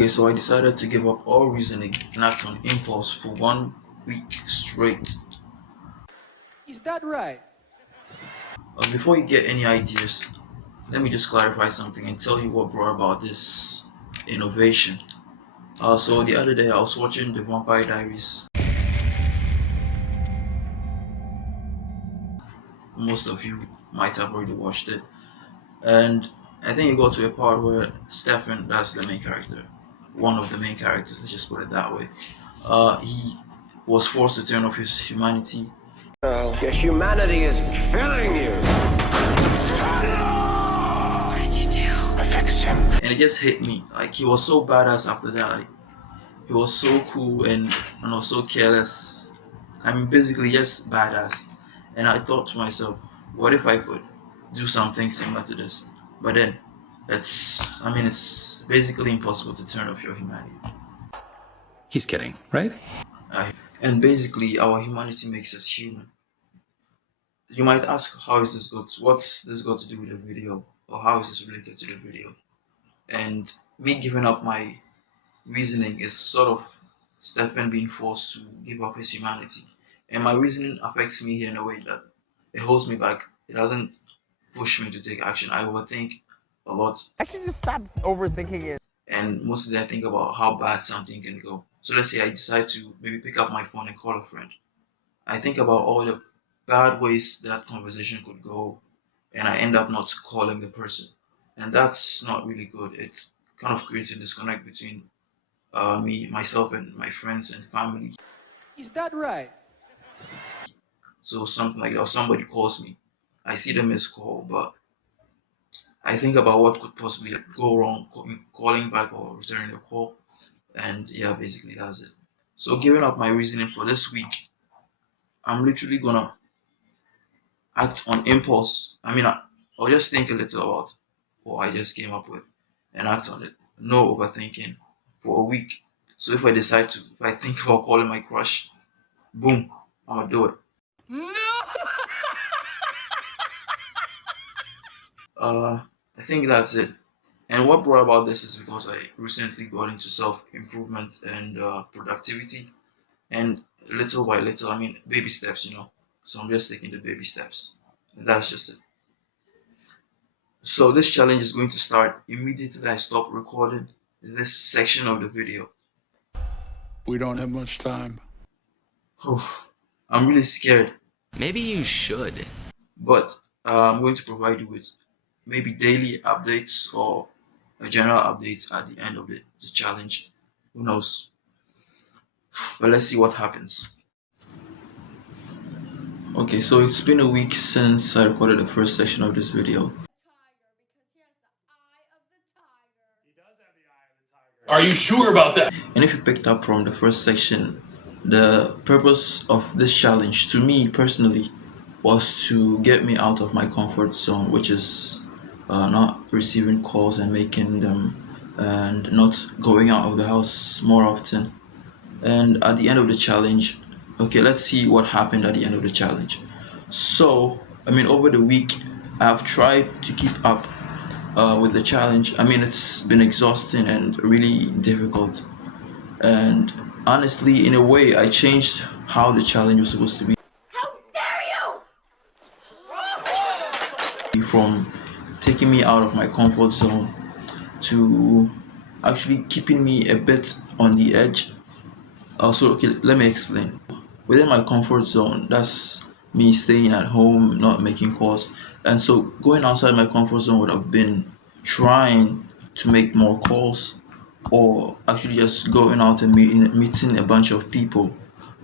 Okay, so I decided to give up all reasoning and act on impulse for 1 week straight. Is that right? Before you get any ideas, let me just clarify something and tell you what brought about this innovation. So the other day I was watching the Vampire Diaries. Most of you might have already watched it, and I think it got to a part where Stephan, that's the main character, one of the main characters, let's just put it that way. He was forced to turn off his humanity. Your humanity is killing you. What did you do? I fixed him. And it just hit me. Like, he was so badass after that. Like, he was so cool and so careless. I mean, basically just badass. And I thought to myself, what if I could do something similar to this? But then it's basically impossible to turn off your humanity. He's kidding, right? And basically our humanity makes us human. You might ask, what's this got to do with the video, or how is this related to the video? And me giving up my reasoning is sort of Stephan being forced to give up his humanity. And my reasoning affects me here in a way that it holds me back. It doesn't push me to take action. I overthink a lot. I should just stop overthinking it. And mostly I think about how bad something can go. So let's say I decide to maybe pick up my phone and call a friend. I think about all the bad ways that conversation could go, and I end up not calling the person. And that's not really good. It kind of creates a disconnect between myself, and my friends and family. Is that right? So something like that, or somebody calls me, I see them as call, but I think about what could possibly go wrong calling back or returning the call, and yeah, basically that's it. So giving up my reasoning for this week, I'm literally gonna act on impulse. I'll just think a little about what I just came up with and act on it. No overthinking for a week. So if I think about calling my crush, boom, I'm gonna do it. No! I think that's it. And what brought about this is because I recently got into self-improvement and productivity, and little by little, baby steps, So I'm just taking the baby steps. And that's just it. So this challenge is going to start immediately I stop recording this section of the video. We don't have much time. Oh, I'm really scared. Maybe you should. But I'm going to provide you with maybe daily updates or a general update at the end of the challenge. Who knows? But let's see what happens. Okay, so it's been a week since I recorded the first section of this video. Are you sure about that? And if you picked up from the first section, the purpose of this challenge to me personally was to get me out of my comfort zone, which is not receiving calls and making them, and not going out of the house more often. And at the end of the challenge, okay, let's see what happened at the end of the challenge. So over the week I've tried to keep up with the challenge. It's been exhausting and really difficult, and honestly, in a way, I changed how the challenge was supposed to be. How dare you! From taking me out of my comfort zone to actually keeping me a bit on the edge. Also, okay, let me explain. Within my comfort zone, that's me staying at home, not making calls. And so going outside my comfort zone would have been trying to make more calls, or actually just going out and meeting a bunch of people.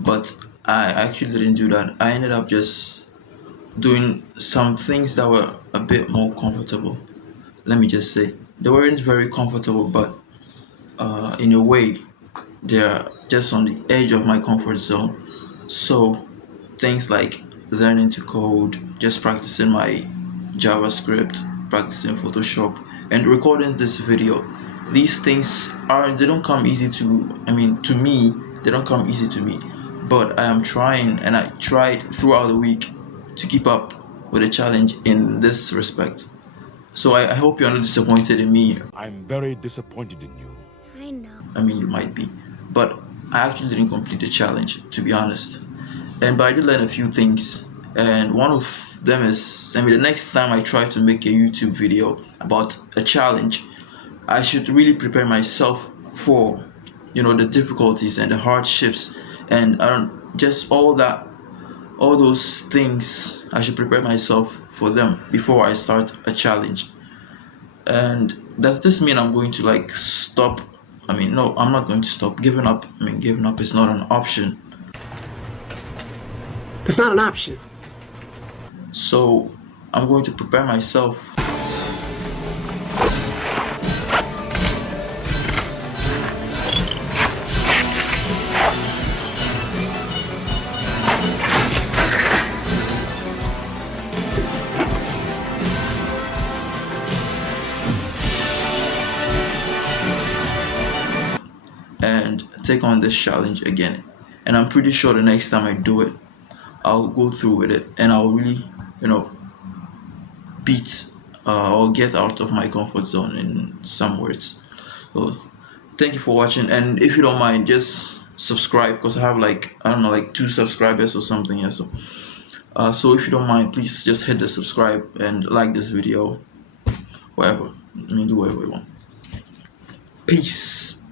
But I actually didn't do that. I ended up just doing some things that were a bit more comfortable. Let me just say, they weren't very comfortable, but in a way, they're just on the edge of my comfort zone. So things like learning to code, just practicing my JavaScript, practicing Photoshop, and recording this video. These things they don't come easy to me, they don't come easy to me. But I am trying, and I tried throughout the week to keep up with the challenge in this respect. So I hope you're not disappointed in me. I'm very disappointed in you. I I know. I mean, you might be, but I actually didn't complete the challenge, to be honest. But I did learn a few things, and one of them is, I mean, the next time I try to make a YouTube video about a challenge, I should really prepare myself for, the difficulties and the hardships, and I don't just all those things. I should prepare myself for them before I start a challenge. And does this mean I'm going to like stop? I mean, no, I'm not going to stop. Giving up, I mean, giving up is not an option. It's not an option. So I'm going to prepare myself. And take on this challenge again. And I'm pretty sure the next time I do it, I'll go through with it, and I'll really, beat or get out of my comfort zone in some words. So thank you for watching, and if you don't mind, just subscribe, because I have like, I don't know, like 2 subscribers or something. Yeah, so if you don't mind, please just hit the subscribe and like this video, whatever. I mean, do whatever you want. Peace.